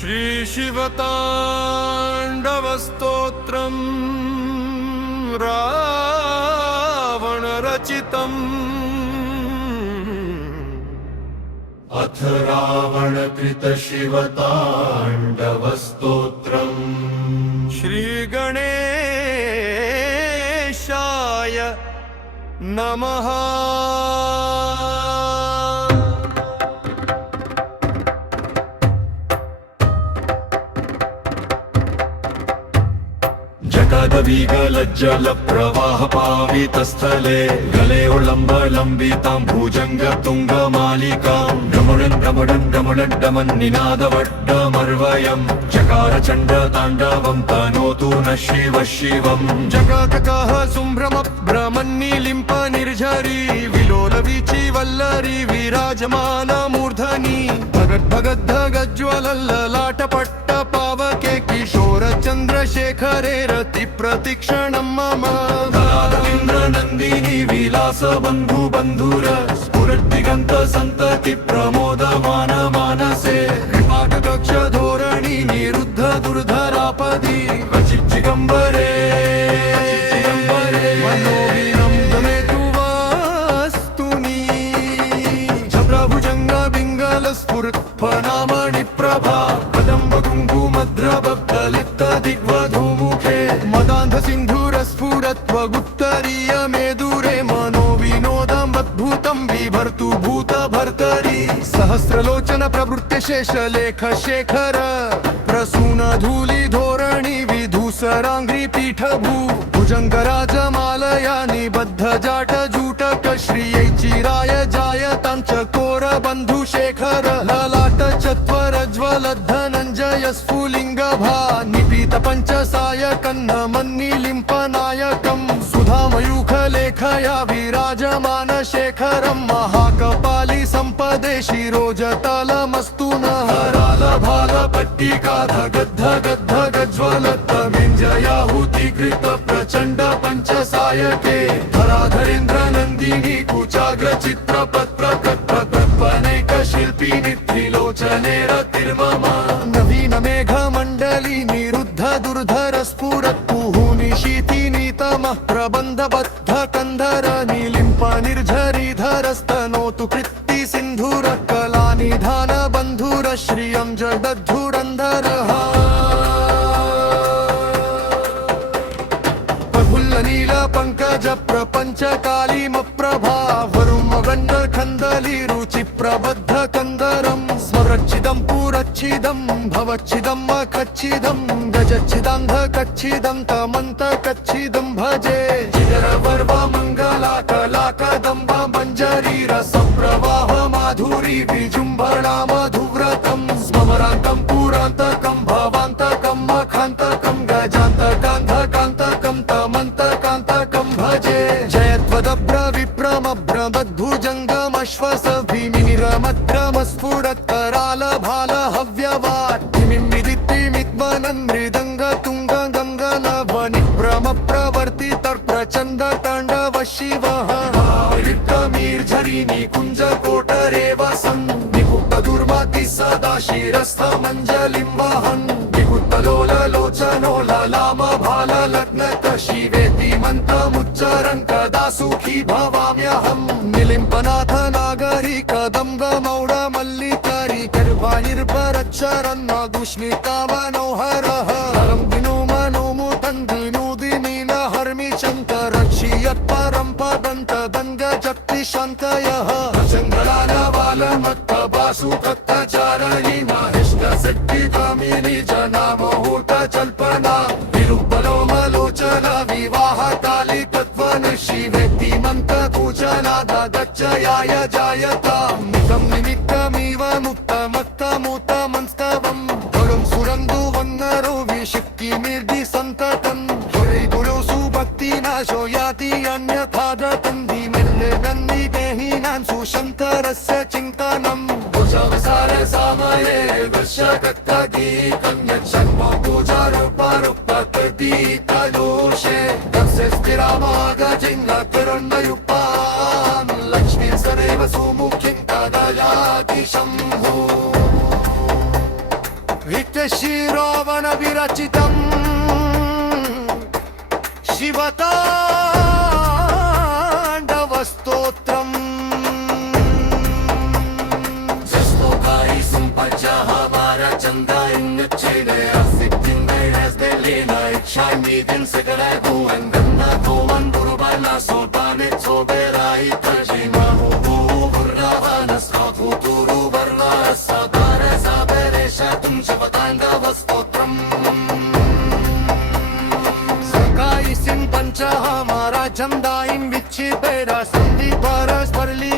श्री शिवताण्डवस्तोत्रम् रावणरचितम् अथ रावणकृत शिवताण्डवस्तोत्रम् श्रीगणेशाय नमः। जटादविगलज्जलप्रवाहपावितस्थले गले उल्लम्बलम्बितां भुजङ्गतुङ्गमालिकां डमडन् चकार चण्डताण्डवं तनोतु न शिव शिवम्। जगाककः सुम्भ्रमभ्रमन्निलिम्प निर्झरी विलोलवीचि वल्लरी विराजमान मूर्धनि भगद्भगद्धगज्ज्वलल्ललाटपट्ट पावके किशोर चन्द्रशेखरे रति प्रतीक्षणं मम। इन्द्रनन्दिनी विलास बन्धु बन्धुर स्फुरद्दिगन्त सन्तति प्रमोदमान मानसे कृपाकक्ष धोरणी निरुद्ध दुर्धरापदि चिच्चिगम्बरे मनोविनम्दमेतुवास्तुनि छत्रभुजङ्ग बिङ्गल स्फुरत्फनामणि प्रभा कदम्ब कुङ्कुमद्रवलिप्त दिग्वधूमुखे मदान्ध सिन्धुरस्फुरत्वगुत्तरीय मेदुरे मनोविनोदम् अद्भुतं बिभर्तु भूत भर्तरि सहस्रलोचन प्रवृत्य शेषलेख शेखर प्रसून धूलि धोरणी विधूसराङ्घ्रि पीठभू भुजङ्गराजमालया निबद्ध जाट जूटक श्रियै चिराय जायतां चकोर बन्धु शेखर ललाट चत्वर ज्वल धनञ्जय स्फुलिङ्गभा निपीत पञ्चसाय कन्न मन्निलिम्प नायकम् सुधामयूख लेखया विराजमान शेखरं महाकपालि सम्पदे शिरोजतलमस्तु नः हराल भाल पट्टिका धगद्ध गद्ध गज्ज्वलत्तमिञ्जयाहुतिकृत प्रचण्ड पञ्चसायके धराधरेन्द्र नन्दिनी कुचाग्र चित्रपत्र कल्पनेक शिल्पिनि त्रिलोचने रतिर्मम नवीन मेघ मण्डली निरुद्ध दुर्धर स्फुरत्पुः निशीति नीतमः प्रबन्धबद्ध कंधर नीलिम्प निर्झरीधरस्तनोतु कृत्ति सिन्धुर कलानिधान बन्धुर श्रियं जगद्धुरन्धरः प्रफुल्ल नील पंकज प्रपंच कालीमप्रभा वरुम गण्ड खन्दली रुचि प्रबद्ध कंदरं स्मरच्छिदं पुरच्छिदं भवच्छिदं मखच्छिदं गजच्छिदान्ध कच्छिदं तमन्त कच्छिदं भजे चिदर वर्व मंगला कला कदम्ब मंजरी रस प्रवाह माधुरी विजुम्भणा मधुव्रतं स्मरान्तं पुरान्तकं भवान्तकं मखान्तकं गजान्तकान्धकान्तकं तमन्तकान्तकं भजे जयत्वदभ्र विप्रमभ्रमद्भुजङ्गमश्वस विनिरमद्रमस्फुरत्कराल भाल हव्यवाट्टिमिद्मिदित्तिमिद्वनन् मृदङ्ग तुङ्ग गङ्गनवनि भ्रम प्रवर्तित प्रचण्ड ताण्डव शिवः युक्तमीर्झरिणि कुञ्ज कोटरे वसन् निकुट दुर्मति सदा शिरस्थ मञ्जलिं वहन् लोचनो ललाम भाल लग्नत शिवेति मन्त्रमुच्चरन् कदा सुखी भवाम्यहम् निलिम्पनाथ नागरी कदम्ब मौढ मल्लिकरी कर्वाणिर्भरच्चरन् दुष्मिता मनोहरः विनो मनोमुदन् विनोदिनी न हर्मि शङ्करक्षियत् परं पदन्त दङ्ग जक्ति शङ्कयः जङ्गलालबालमत्त वासु तत्तचारणी माहिष्ट शक्ति कामिनी जना मुहूर्त कल्पना विरूपलोमलोचना विवाह ताली तत्वन शिवेति मन्त्र पूजना दच्चयाय जायता मुखं निमित्तमिव मुक्तमत्तमुतमंस्तवं वरुं सुरन्दु वन्नरो विशिक्ति निर्दि सन्ततं गुरु सुभक्ति नाशो याति अन्यथा दतन्ति मिल्ले नन्दी देहिनां सुशन्तरस्य चिन्तनं भुजवसार सामये वर्षकत्तगीतं यच्छन्मो पूजारूपरूपतदीतदोषे तस्य स्थिरामागजिन्नकरुण्डयुक्तां लक्ष्मीं सदैव सुमुखीं तदा याति शम्भो शिरोवन विरचितम् शिवताण्डवस्तोत्रम् जस्तोकाई सुम्पच्चाः वारचन्दायन्नुच्छेदया सिद्धिन्दैरस्देलेना इच्छामीदिन् सकलभुवन् गन्धभुवन् गुरुबाला सोपाने सोबेराई तर्जिमाहो भूभुर्रावनस्काभूतुरु वर्वासादार साबरेशतुं शिवताण्डवस्तोत्रम् सकाई सिं पंचहामारा चंदाईं विच्छिपेरा संधि परस्परली